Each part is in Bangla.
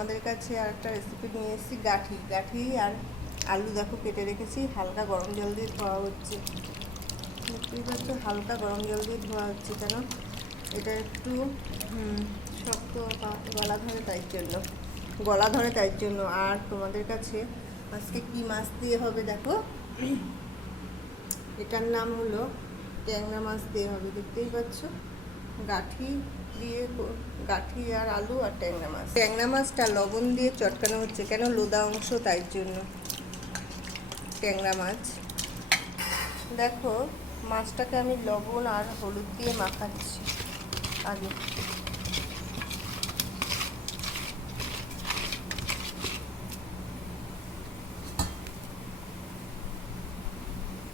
তোমাদের কাছে আর একটা রেসিপি নিয়ে এসেছি, গাঠি। গাঠি আর আলু দেখো কেটে রেখেছি, হালকা গরম জল দিয়ে ধোয়া হচ্ছে। পাচ্ছ হালকা গরম জল দিয়ে ধোয়া হচ্ছে কেন? এটা একটু শক্ত গলা ধরে তাই জন্য। গলা ধরে তাই জন্য। আর তোমাদের কাছে আজকে কি মাছ দিয়ে হবে দেখো? এটার নাম হলো ট্যাংরা মাছ দিয়ে হবে, দেখতেই পাচ্ছ। গাঠি দিয়ে গাঠি আর আলু আর ট্যাংরা মাছ। ট্যাংরা মাছটা লবণ দিয়ে চটকানো হচ্ছে, কেন লোদা অংশ তাই জন্য? ট্যাংরা মাছ। দেখো, মাছটাকে আমি লবণ আর হলুদ দিয়ে মাখাচ্ছি আগে।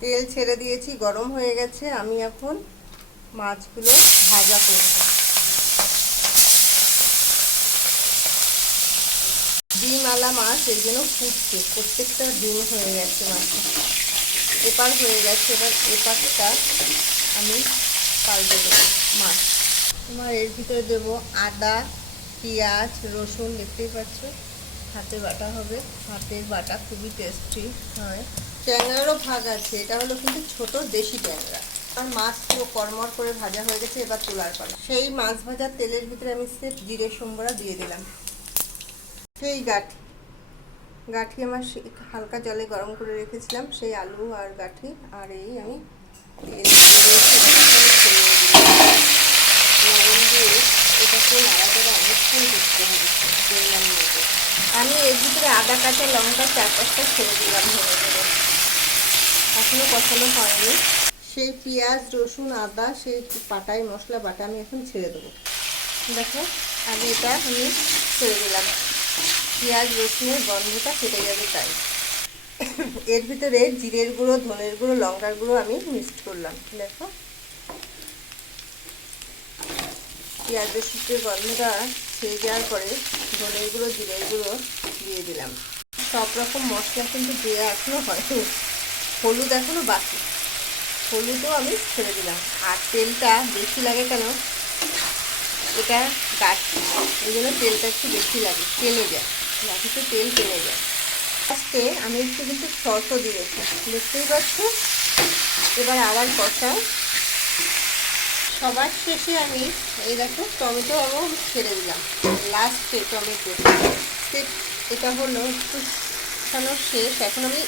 তেল ছেড়ে দিয়েছি, গরম হয়ে গেছে, আমি এখন মাছগুলো ভাজা করব। আলা মাছ এর জন্য ফুটছে। প্রত্যেকটা ডিম হয়ে গেছে মাছে। এপার হয়ে গেছে, এবার এপারটা আমি পাল্টে দেবো মাছ। তোমার এর ভিতরে দেবো আদা, পেঁয়াজ, রসুন, দেখতেই পাচ্ছ? হাতে বাটা হবে। হাতের বাটা খুবই টেস্টি হয়। ট্যাংরারও ভাগ আছে। এটা হলো কিন্তু ছোট দেশি ট্যাংরা। আর মাছ পুরো কর্মর করে ভাজা হয়ে গেছে, এবার তোলার পালা। সেই মাছ ভাজার তেলের ভিতরে আমি সেফ জিরে সম্বরা দিয়ে দিলাম। সেই গাঠি। গাঠি আমার হালকা জলে গরম করে রেখেছিলাম, সেই আলু আর গাঠি। আর এই আমি আমি। লবণ দিয়ে এটাকে আমি এর ভিতরে আদা, কাঁচা, লঙ্কা চার পাঁচটা ছেড়ে দিলাম ভেঙে ভেঙে এখনও কষানো হয়নি। সেই পেঁয়াজ, রসুন, আদা, সেই পাটাই মশলা, বাটা আমি এখন ছেড়ে দেবো। দেখো আগে এটা আমি ছেড়ে দিলাম। পেঁয়াজ, রসুনের গন্ধটা কেটে যাবে তাই। এর ভিতরে জিরের গুঁড়ো, ধনের গুঁড়ো, লঙ্কার গুঁড়ো আমি মিক্সড করলাম। দেখো। পেঁয়াজ, রসুনের গন্ধটা ছেড়ে যাওয়ার পরে ধনের গুঁড়ো, জিরের গুঁড়ো দিয়ে দিলাম। সব রকম মশলা কিন্তু দেওয়া এখনও হয়নি। হলুদ এখনও বাকি। হলুদও আমি ছেড়ে দিলাম। আর তেলটা বেশি লাগে কেন? এটা গাঠি এই জন্য তেলটা একটু বেশি লাগে টেনে যায়। গাঠিতে তেল টেনে যায়। ফার্স্টে আমি একটু কিন্তু সসও দিয়েছি দেখতেই পাচ্ছ এবার আবার কষাও সবার শেষে আমি এই দেখো টমেটো আরও ছেড়ে দিলাম। লাস্টে টমেটো। এটা হলো একটু শেষ। এখন আমি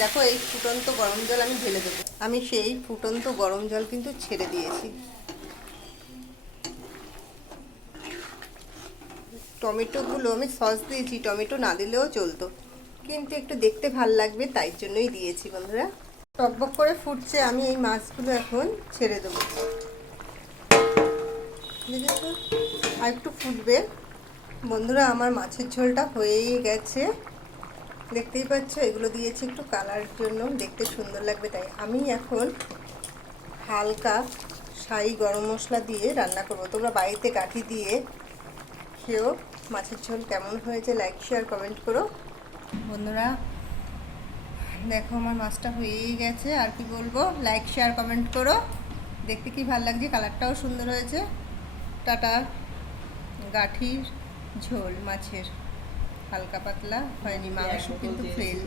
দেখো এই ফুটন্ত গরম জল আমি ঢেলে দেবো। আমি সেই ফুটন্ত গরম জল কিন্তু ছেড়ে দিয়েছি। টমেটোগুলো আমি সস দিয়েছি, টমেটো না দিলেও চলতো। কিন্তু একটু দেখতে ভালো লাগবে, তাই জন্যই দিয়েছি বন্ধুরা। টকবক করে ফুটছে, আমি এই মাছগুলো এখন ছেড়ে দেবো। আর একটু ফুটবে। বন্ধুরা, আমার মাছের ঝোলটা হয়েই গেছে। দেখতেই পাচ্ছ, এগুলো দিয়েছি একটু কালার জন্য, দেখতে সুন্দর লাগবে তাই। আমি এখন হালকা সাই গরম মশলা দিয়ে রান্না করব। তোমরা বাড়িতে কাঠি দিয়ে খেয়েও মাছের ঝোল কেমন হয়েছে লাইক শেয়ার কমেন্ট করো। বন্ধুরা, দেখো আমার মাছটা হয়েই গেছে, আর কি বলব? লাইক শেয়ার কমেন্ট করো। দেখতে কি ভালো লাগছে? কালারটাও সুন্দর হয়েছে। টাটা। গাঠির ঝোল মাছের। হালকা পাতলা, হয়নি, মাংস কিন্তু ফেল